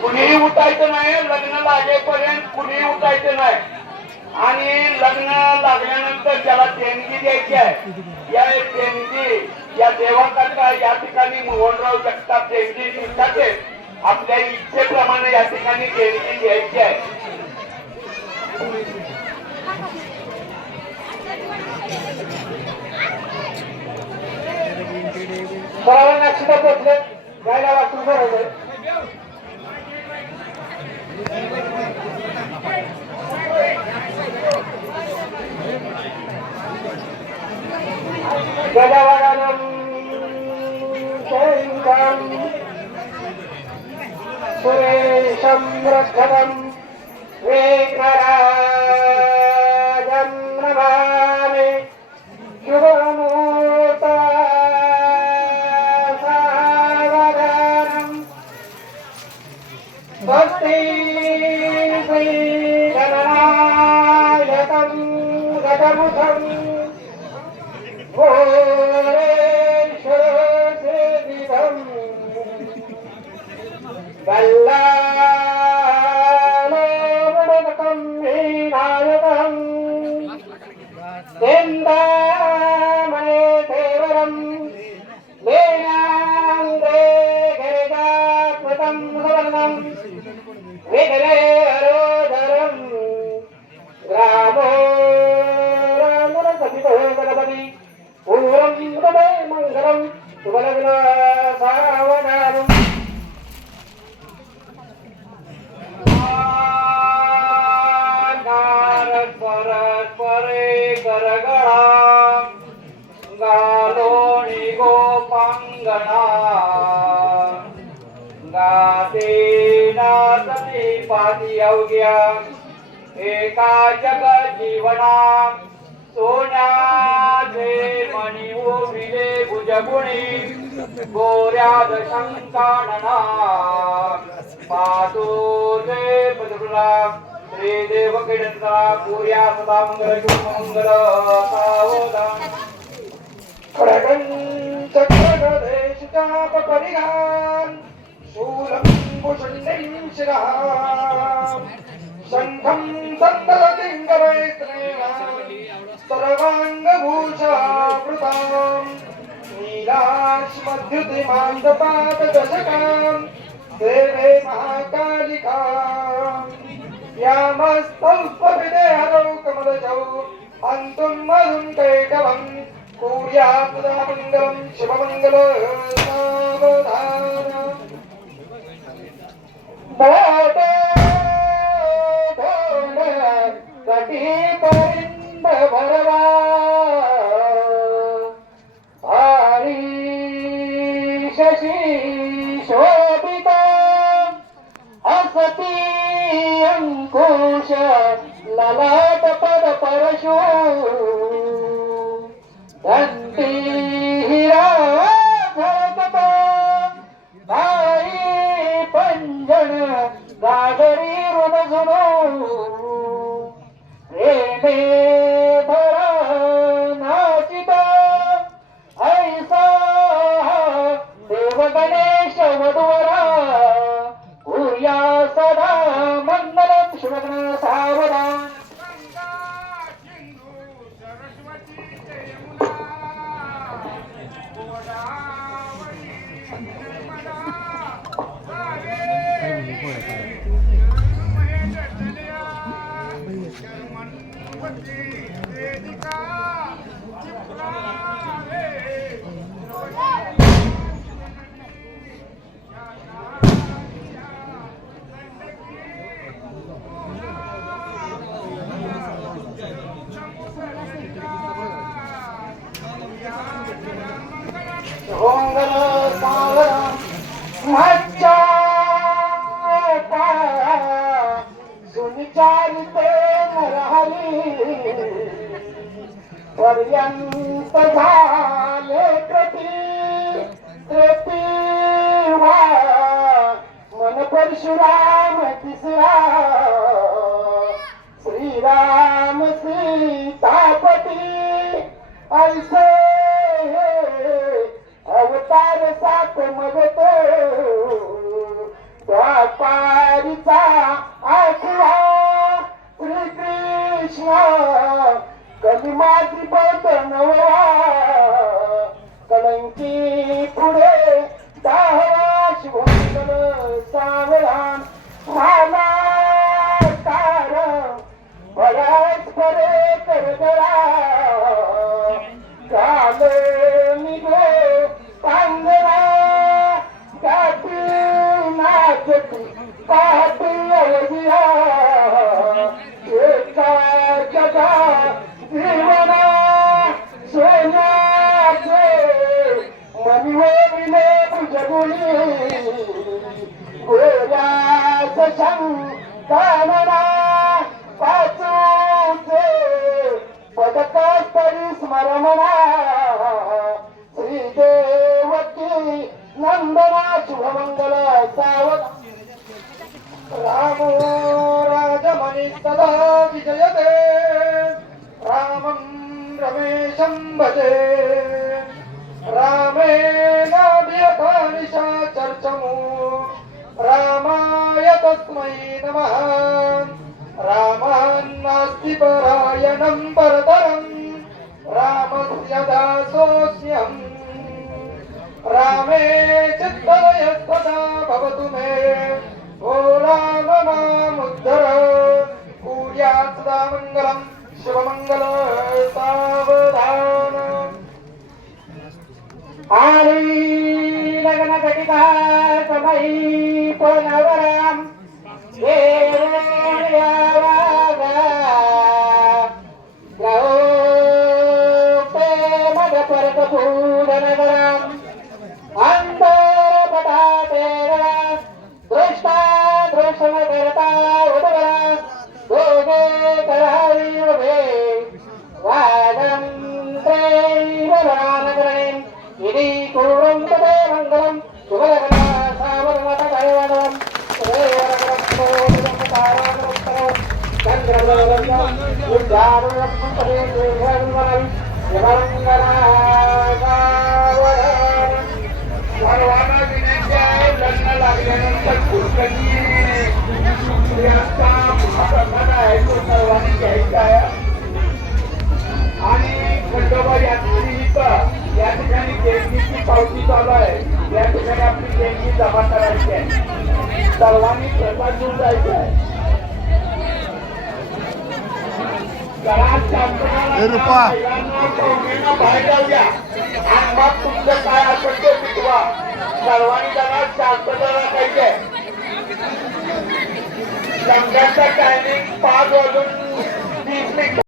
कुणीही उठायचं नाही लग्न लागेपर्यंत कुणीही उठायचं नाही. आणि लग्न लागल्यानंतर ज्याला देणगी द्यायची आहे या देणगी या देवाकरता या ठिकाणी मोहनराव जगताप देणगी दिवसाचे आपल्या इच्छेप्रमाणे या ठिकाणी देणगी घ्यायची आहे. सर्वांना सुद्धा पोचले जायला वाचून बरोबर सुरेशं रक्षकम् वेकराजं नमामि शुभमुहूर्ता सावधानम् स्वस्ति श्रीगणनायकं गजमुखम् ग्रामो करे करगळा गालोणी गोपांगणा. गाते नाचते पाती अवघ्या एका जग जीवना. सोन्याचे मणी ओविले भुजगुणी गोऱ्या दशंकाणना पातो जे पदरुला श्री देव किडंता पुर्या सदा मंगल शुभ मंगल सावधान खडगं खडदेश चाप परिघान शूलं भुषण्डिं शिरः शङ्खं सन्दलतिङ्गवैत्रेण सर्वाङ्गभूषावृताम्. नीलाश्मद्युतिमान्दपाददशकाम्. देवे महाकालिका ಯಾಮಸ್ತಲ್ಪ ವಿದೇಹದವು ಕಮಲಜವು ಅಂತುನ್ಮದುಂಟೈಟವಂ ಕೂರ್ಯಾಪುದಾಮಂಗಲಂ ಶಿವಮಂಗಲ ಸಾವಧಾನ ಕಟಿ ಪರಿಂದ ಭರವಾ गणेश वधुवरा भूया सदा मंगलम शुभग्न सावरा पर्यंत झाले प्रति मन परशुराम तिसरा mueve todo. नाचती पाहती अवघिया एका जगा जीवना सोन्याचे मनिवरिले भुजगुणी गोऱ्याच पाचूचे श्रीदेवकी नंदना शुभमंगला। भजे रामेण चर्चमु। रामाय तस्मै नमः। रामान्नास्ति परायणं परतरम् रामस्य दासोऽस्म्यहम् रामे चित्तलय भवतु मे। ओ राम मामुद्धर। कुर्यात् सदा मङ्गलम् शुभमङ्गल आणि लग्न घटिका समयी आणि खंडोबा यात्रेनिमित्त या ठिकाणी देणगीची पावती चालू आहे. या ठिकाणी आपली देणगी जमा करायची आहे. सर्वांनी प्रसाद घेऊन जायचं आहे. रुपा. महिलांना तुमचं काय असेल ते सर्वांनी शांतता टायमिंग पाच वाजून तीस मिनिट.